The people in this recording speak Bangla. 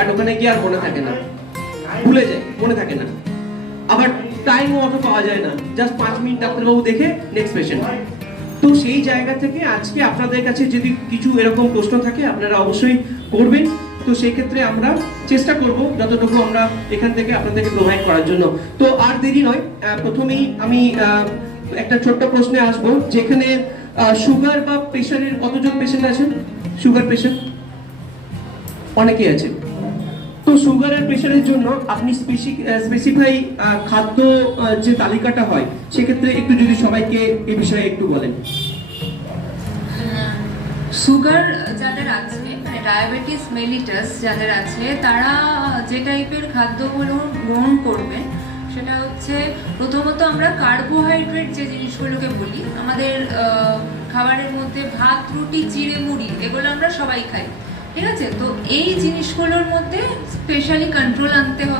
বাট ওখানে গিয়ে আর মনে থাকে না, ভুলে যায়, মনে থাকে না। আবার টাইমও অত পাওয়া যায় না, জাস্ট 5 মিনিট ডাক্তারবাবু দেখে নেক্সট পেশেন্ট। তো সেই জায়গা থেকে আজকে আপনাদের কাছে যদি কিছু এরকম প্রশ্ন থাকে আপনারা অবশ্যই করবেন। তো সেই ক্ষেত্রে আমরা চেষ্টা করব যতটুকু আমরা এখান থেকে আপনাদেরকে প্রোভাইড করার জন্য। তো আর দেরি নয়, প্রথমেই আমি একটা ছোট্ট প্রশ্নে আসব, যেখানে সুগার বা প্রেশারের কতজন পেশেন্ট আছেন? সুগার পেশেন্ট অনেকেই আছে। তো সুগার আর প্রেশারের জন্য আপনি স্পেসিফাই খাদ্য যে তালিকাটা হয় সেক্ষেত্রে একটু যদি সবাইকে এই বিষয়ে একটু বলেন। সুগার যাদের আছে, মানে ডায়াবেটিস মেলিটাস যাদের আছে, তারা যে টাইপের খাদ্যগুলো গ্রহণ করবেন সেটা হচ্ছে, প্রথমত আমরা কার্বোহাইড্রেট যে জিনিসগুলোকে বলি, আমাদের খাবারের মধ্যে ভাত, রুটি, চিড়ে, মুড়ি, এগুলো আমরা সবাই খাই, ঠিক আছে? তো এই জিনিসগুলোর মধ্যে স্পেশালি কন্ট্রোল আনতে হবে।